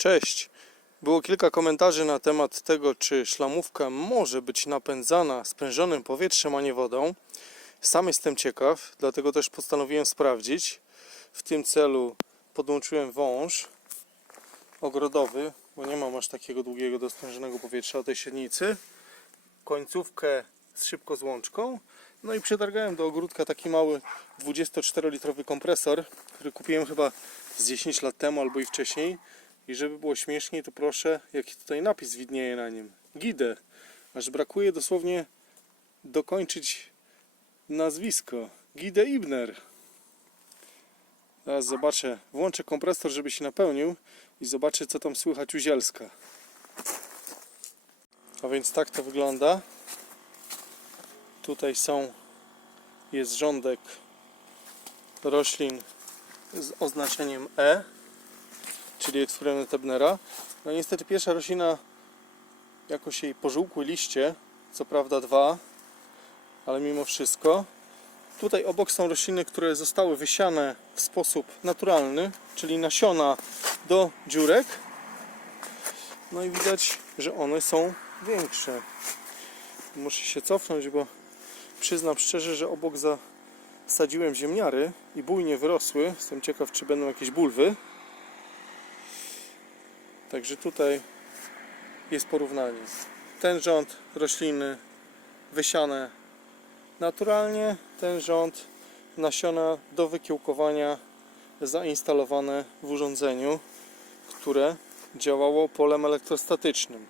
Cześć. Było kilka komentarzy na temat tego, czy szlamówka może być napędzana sprężonym powietrzem, a nie wodą. Sam jestem ciekaw, dlatego też postanowiłem sprawdzić. W tym celu podłączyłem wąż ogrodowy, bo nie mam aż takiego długiego do sprężonego powietrza o tej średnicy. Końcówkę z szybko złączką. No i przetargałem do ogródka taki mały 24-litrowy kompresor, który kupiłem chyba z 10 lat temu albo i wcześniej. I żeby było śmieszniej, to proszę, jaki tutaj napis widnieje na nim. Gidę. Aż brakuje dosłownie dokończyć nazwisko. Gide Ibner. Teraz zobaczę, włączę kompresor, żeby się napełnił i zobaczę, co tam słychać u Zielska. A więc tak to wygląda. Tutaj są, jest rządek roślin z oznaczeniem E, czyli eksperyment Ebnera. No niestety pierwsza roślina, jakoś jej pożółkły liście, co prawda dwa, ale mimo wszystko. Tutaj obok są rośliny, które zostały wysiane w sposób naturalny, czyli nasiona do dziurek. No i widać, że one są większe. Muszę się cofnąć, bo przyznam szczerze, że obok zasadziłem ziemniary i bujnie wyrosły. Jestem ciekaw, czy będą jakieś bulwy. Także tutaj jest porównanie. Ten rząd rośliny wysiane naturalnie, ten rząd nasiona do wykiełkowania zainstalowane w urządzeniu, które działało polem elektrostatycznym.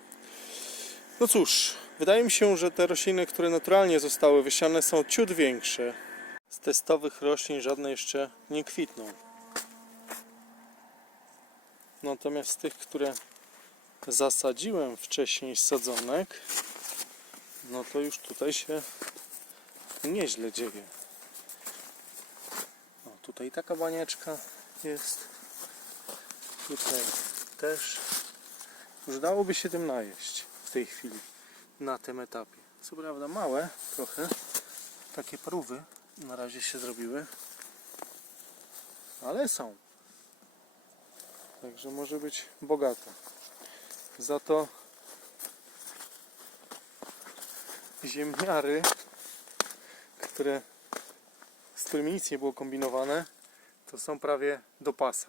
No cóż, wydaje mi się, że te rośliny, które naturalnie zostały wysiane są ciut większe. Z testowych roślin żadne jeszcze nie kwitną. Natomiast tych, które zasadziłem wcześniej z sadzonek, no to już tutaj się nieźle dzieje. O, tutaj taka banieczka jest. Tutaj też. Już dałoby się tym najeść w tej chwili, na tym etapie. Co prawda małe trochę, takie parówy na razie się zrobiły, ale są. Także może być bogato. Za to ziemniary, które, z którymi nic nie było kombinowane, to są prawie do pasa.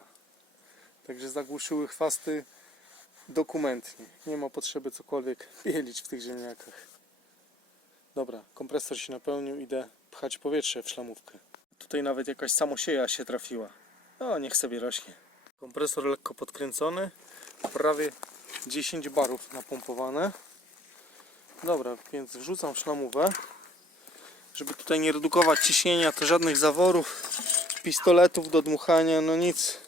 Także zagłuszyły chwasty dokumentnie. Nie ma potrzeby cokolwiek bielić w tych ziemniakach. Dobra, kompresor się napełnił, idę pchać powietrze w szlamówkę. Tutaj nawet jakaś samosieja się trafiła. O, niech sobie rośnie. Kompresor lekko podkręcony, prawie 10 barów napompowane. Dobra, więc wrzucam szlamówę. Żeby tutaj nie redukować ciśnienia, to żadnych zaworów, pistoletów do dmuchania, no nic,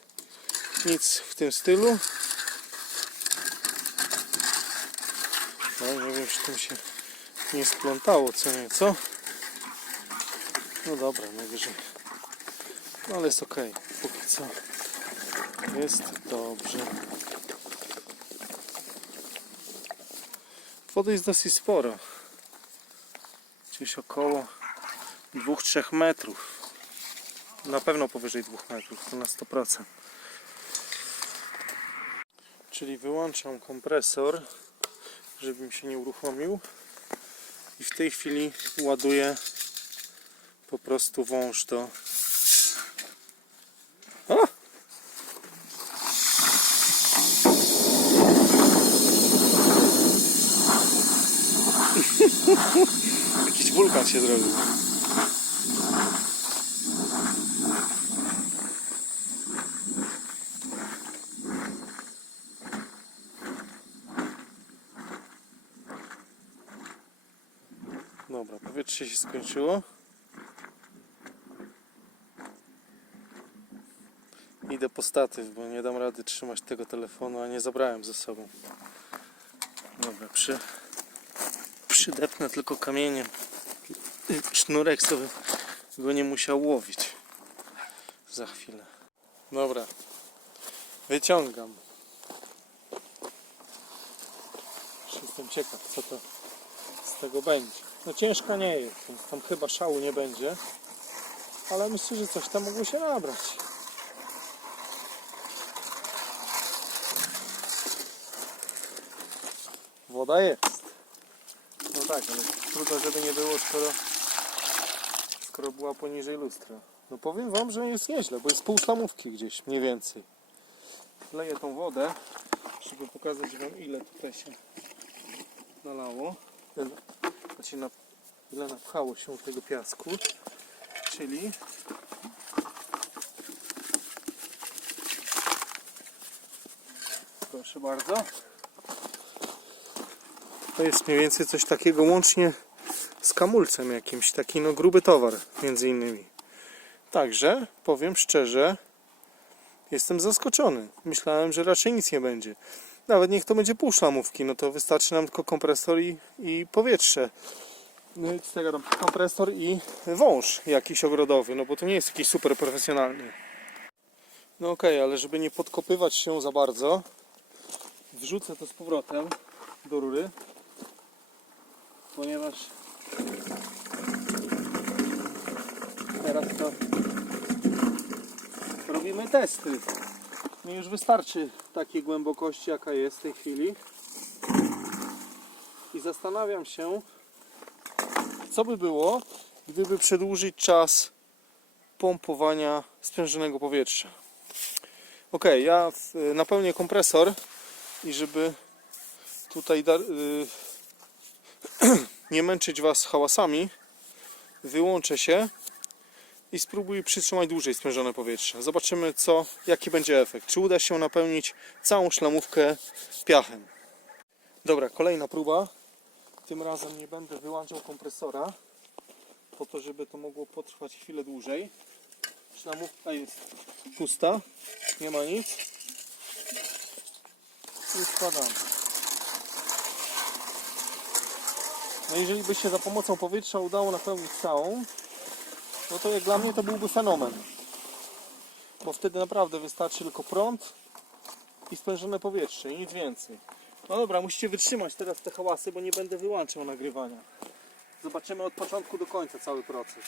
nic w tym stylu. No, nie wiem, czy tym się nie splątało co nieco. No dobra, najwyżej. No ale jest ok, póki co. Jest dobrze. Wody jest dosyć sporo. Gdzieś około 2-3 metrów. Na pewno powyżej 2 metrów, to na 100%. Czyli wyłączam kompresor, żeby mi się nie uruchomił. I w tej chwili ładuję po prostu wąż do. O! Wulkan się zrobił. Dobra, powietrze się skończyło. Idę po statyw, bo nie dam rady trzymać tego telefonu, a nie zabrałem ze sobą. Dobra, przy, przydepnę tylko kamieniem. Sznurek sobie go nie musiał łowić. Za chwilę. Dobra. Wyciągam. Jestem ciekaw, co to z tego będzie. No ciężka nie jest, tam chyba szału nie będzie. Ale myślę, że coś tam mogło się nabrać. woda jest. No tak, ale trudno, żeby nie było, skoro, skoro była poniżej lustra. No powiem wam, że jest nieźle, bo jest pół gdzieś, mniej więcej. Leję tą wodę, żeby pokazać wam ile tutaj się nalało. Znaczy na, ile napchało się tego piasku. Czyli Proszę bardzo. To jest mniej więcej coś takiego łącznie z kamulcem jakimś, taki no gruby towar między innymi. Także powiem szczerze, jestem zaskoczony. Myślałem, że raczej nic nie będzie. Nawet niech to będzie pół szlamówki, no to wystarczy nam tylko kompresor i, i powietrze. No i ja gadam, kompresor i wąż jakiś ogrodowy, no bo to nie jest jakiś super profesjonalny. No okej, ale żeby nie podkopywać się za bardzo, wrzucę to z powrotem do rury, ponieważ teraz to robimy testy. Mi już wystarczy takiej głębokości, jaka jest w tej chwili. I zastanawiam się, co by było, gdyby przedłużyć czas pompowania sprężonego powietrza. Ok, ja napełnię kompresor i żeby tutaj dar, y, nie męczyć Was hałasami, wyłączę się i spróbuję przytrzymać dłużej sprężone powietrze. Zobaczymy, co, jaki będzie efekt. Czy uda się napełnić całą szlamówkę piachem. Dobra, kolejna próba. Tym razem nie będę wyłączał kompresora, po to, żeby to mogło potrwać chwilę dłużej. Szlamówka jest pusta, nie ma nic. I wkładamy. No jeżeli by się za pomocą powietrza udało napełnić całą, no to jak dla mnie to byłby fenomen. Bo wtedy naprawdę wystarczy tylko prąd i sprężone powietrze i nic więcej. No dobra, musicie wytrzymać teraz te hałasy, bo nie będę wyłączał nagrywania. Zobaczymy od początku do końca cały proces.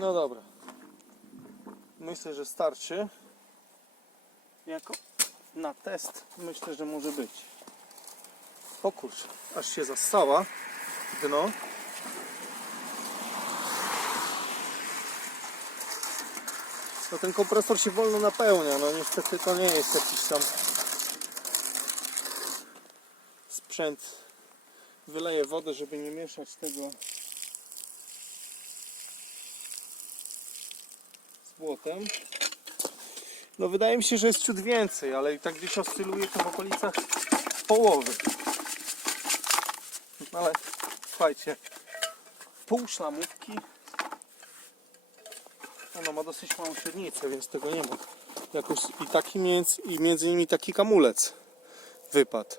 No dobra. Myślę, że starczy. Jako na test myślę, że może być. O kurczę, aż się zassała dno. No ten kompresor się wolno napełnia, no niestety to nie jest jakiś tam sprzęt. Wyleję wodę, żeby nie mieszać tego z błotem. No wydaje mi się, że jest ciut więcej, ale i tak gdzieś oscyluje to w okolicach połowy. No ale słuchajcie, pół szlamówki. Ono ma dosyć małą średnicę, więc tego nie ma. Jakoś i taki między, i między nimi taki kamulec wypadł.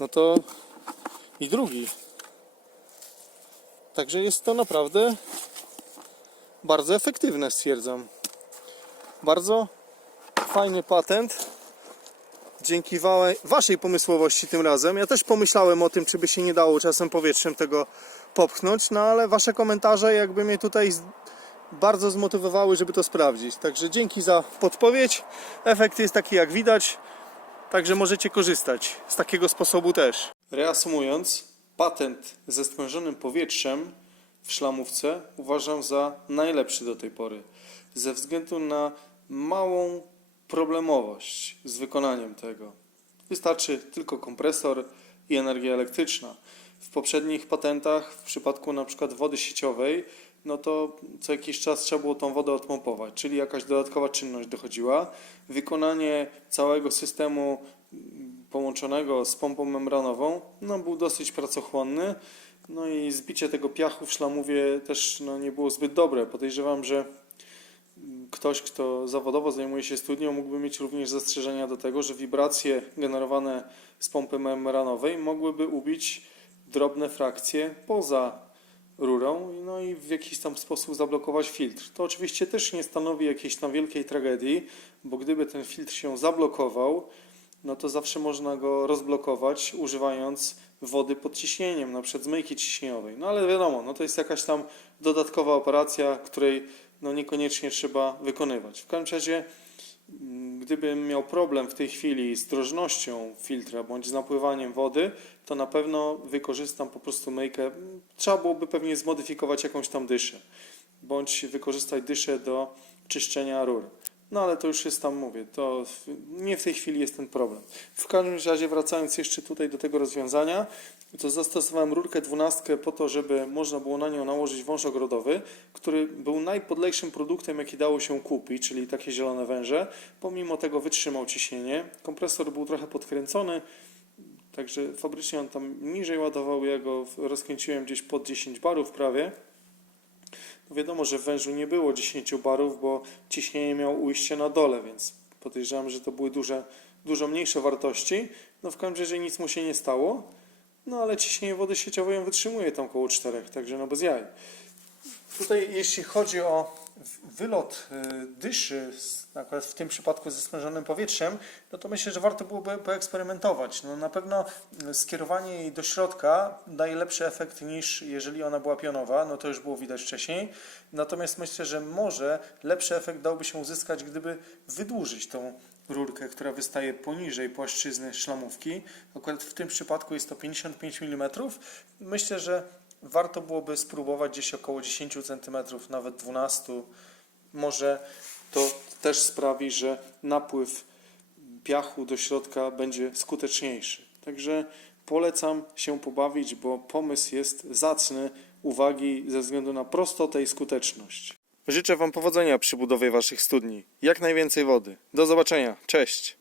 No to i drugi. Także jest to naprawdę bardzo efektywne, stwierdzam. Bardzo fajny patent. Dzięki Waszej pomysłowości tym razem. Ja też pomyślałem o tym, czy by się nie dało czasem powietrzem tego popchnąć, no ale Wasze komentarze jakby mnie tutaj bardzo zmotywowały, żeby to sprawdzić. Także dzięki za podpowiedź. Efekt jest taki jak widać. Także możecie korzystać z takiego sposobu też. Reasumując, patent ze sprężonym powietrzem w szlamówce uważam za najlepszy do tej pory. Ze względu na małą problemowość z wykonaniem tego. Wystarczy tylko kompresor i energia elektryczna. W poprzednich patentach, w przypadku na przykład wody sieciowej, no to co jakiś czas trzeba było tą wodę odpompować, czyli jakaś dodatkowa czynność dochodziła. Wykonanie całego systemu połączonego z pompą membranową no, był dosyć pracochłonny. No i zbicie tego piachu w szlamuwie też no, nie było zbyt dobre. Podejrzewam, że ktoś, kto zawodowo zajmuje się studnią, mógłby mieć również zastrzeżenia do tego, że wibracje generowane z pompy membranowej mogłyby ubić drobne frakcje poza rurą no i w jakiś tam sposób zablokować filtr. To oczywiście też nie stanowi jakiejś tam wielkiej tragedii, bo gdyby ten filtr się zablokował, no to zawsze można go rozblokować używając wody pod ciśnieniem, na przykład z myjki ciśnieniowej. No ale wiadomo, no to jest jakaś tam dodatkowa operacja, której no niekoniecznie trzeba wykonywać. W każdym razie, mm, gdybym miał problem w tej chwili z drożnością filtra bądź z napływaniem wody, to na pewno wykorzystam po prostu myjkę. Trzeba byłoby pewnie zmodyfikować jakąś tam dyszę, bądź wykorzystać dyszę do czyszczenia rur. No ale to już jest tam, mówię, to nie w tej chwili jest ten problem. W każdym razie wracając jeszcze tutaj do tego rozwiązania, to zastosowałem rurkę 12 po to, żeby można było na nią nałożyć wąż ogrodowy, który był najpodlejszym produktem, jaki dało się kupić, czyli takie zielone węże. Pomimo tego wytrzymał ciśnienie. Kompresor był trochę podkręcony, także fabrycznie on tam niżej ładował. Ja go rozkręciłem gdzieś pod 10 barów prawie. Wiadomo, że w wężu nie było 10 barów, bo ciśnienie miało ujście na dole, więc podejrzewam, że to były duże, dużo mniejsze wartości. No w każdym razie nic mu się nie stało. No ale ciśnienie wody sieciowej ją wytrzymuje tam około 4, także no bez jaj. Tutaj jeśli chodzi o wylot y, dyszy, akurat w tym przypadku ze sprężonym powietrzem, no to myślę, że warto byłoby poeksperymentować. No na pewno skierowanie jej do środka daje lepszy efekt niż jeżeli ona była pionowa, no to już było widać wcześniej. Natomiast myślę, że może lepszy efekt dałby się uzyskać, gdyby wydłużyć tą rurkę, która wystaje poniżej płaszczyzny szlamówki. Akurat w tym przypadku jest to 55 mm. Myślę, że warto byłoby spróbować gdzieś około 10 cm, nawet 12. Może to też sprawi, że napływ piachu do środka będzie skuteczniejszy. Także polecam się pobawić, bo pomysł jest zacny uwagi ze względu na prostotę i skuteczność. Życzę Wam powodzenia przy budowie Waszych studni. Jak najwięcej wody. Do zobaczenia. Cześć.